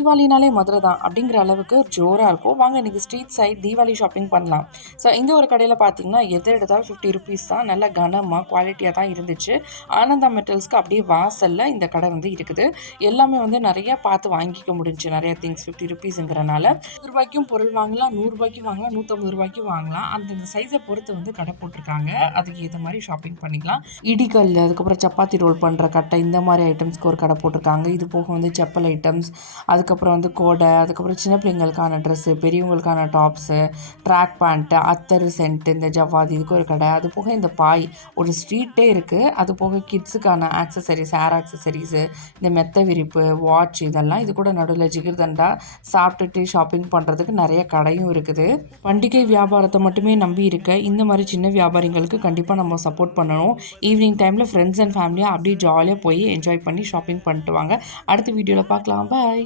தீபாவளினாலே மதுரை தான் அப்படிங்கிற அளவுக்கு ஜோராக இருக்கும். வாங்க இன்றைக்கி ஸ்ட்ரீட் சைட் தீபாவளி ஷாப்பிங் பண்ணலாம். ஸோ இந்த ஒரு கடையில் பார்த்தீங்கன்னா எதை எடுத்தாலும் 50 ருபீஸ் தான். நல்ல கனமாக குவாலிட்டியாக தான் இருந்துச்சு. ஆனந்தா மெட்டல்ஸ்க்கு அப்படியே வாசலில் இந்த கடை வந்து இருக்குது. எல்லாமே வந்து நிறையா பார்த்து வாங்கிக்க முடிஞ்சு. நிறைய திங்ஸ் 50 ருபீஸுங்கிறனால ரூபாய்க்கும் பொருள் வாங்கலாம், 100 ரூபாய்க்கும் வாங்கலாம், 150 ரூபாய்க்கும் வாங்கலாம். அந்தந்த சைஸை பொறுத்து வந்து கடை போட்டிருக்காங்க. அதுக்கு ஏற்ற மாதிரி ஷாப்பிங் பண்ணிக்கலாம். இடிக்கல், அதுக்கப்புறம் சப்பாத்தி ரோல் பண்ணுற கட்டை, இந்த மாதிரி ஐட்டம்ஸ்க்கு ஒரு கடை போட்டிருக்காங்க. இது போக வந்து செப்பல் ஐட்டம்ஸ், அதுக்கப்புறம் வந்து கோடை, அதுக்கப்புறம் சின்ன பிள்ளைங்களுக்கான ட்ரெஸ்ஸு, பெரியவங்களுக்கான டாப்ஸு, ட்ராக் பேண்ட்டு, அத்தர் சென்ட்டு, இந்த ஜவ்வாது, இதுக்கு ஒரு கடை. அது போக இந்த பாய் ஒரு ஸ்ட்ரீட்டே இருக்குது. அது போக கிட்ஸுக்கான ஆக்சசரிஸ், ஹேர் ஆக்சசரிஸு, இந்த மெத்த விரிப்பு, வாட்ச், இதெல்லாம் இது கூட நடுவில் ஜிகிர்தண்டா சாப்பிட்டுட்டு ஷாப்பிங் பண்ணுறதுக்கு நிறைய கடையும் இருக்குது. பண்டிகை வியாபாரத்தை மட்டுமே நம்பி இருக்க இந்த மாதிரி சின்ன வியாபாரிங்களுக்கு கண்டிப்பாக நம்ம சப்போர்ட் பண்ணணும். ஈவினிங் டைமில் ஃப்ரெண்ட்ஸ் அண்ட் ஃபேமிலியாக அப்படியே ஜாலியாக போய் என்ஜாய் பண்ணி ஷாப்பிங் பண்ணிட்டு வாங்க. அடுத்த வீடியோவில் பார்க்கலாம். பாய்.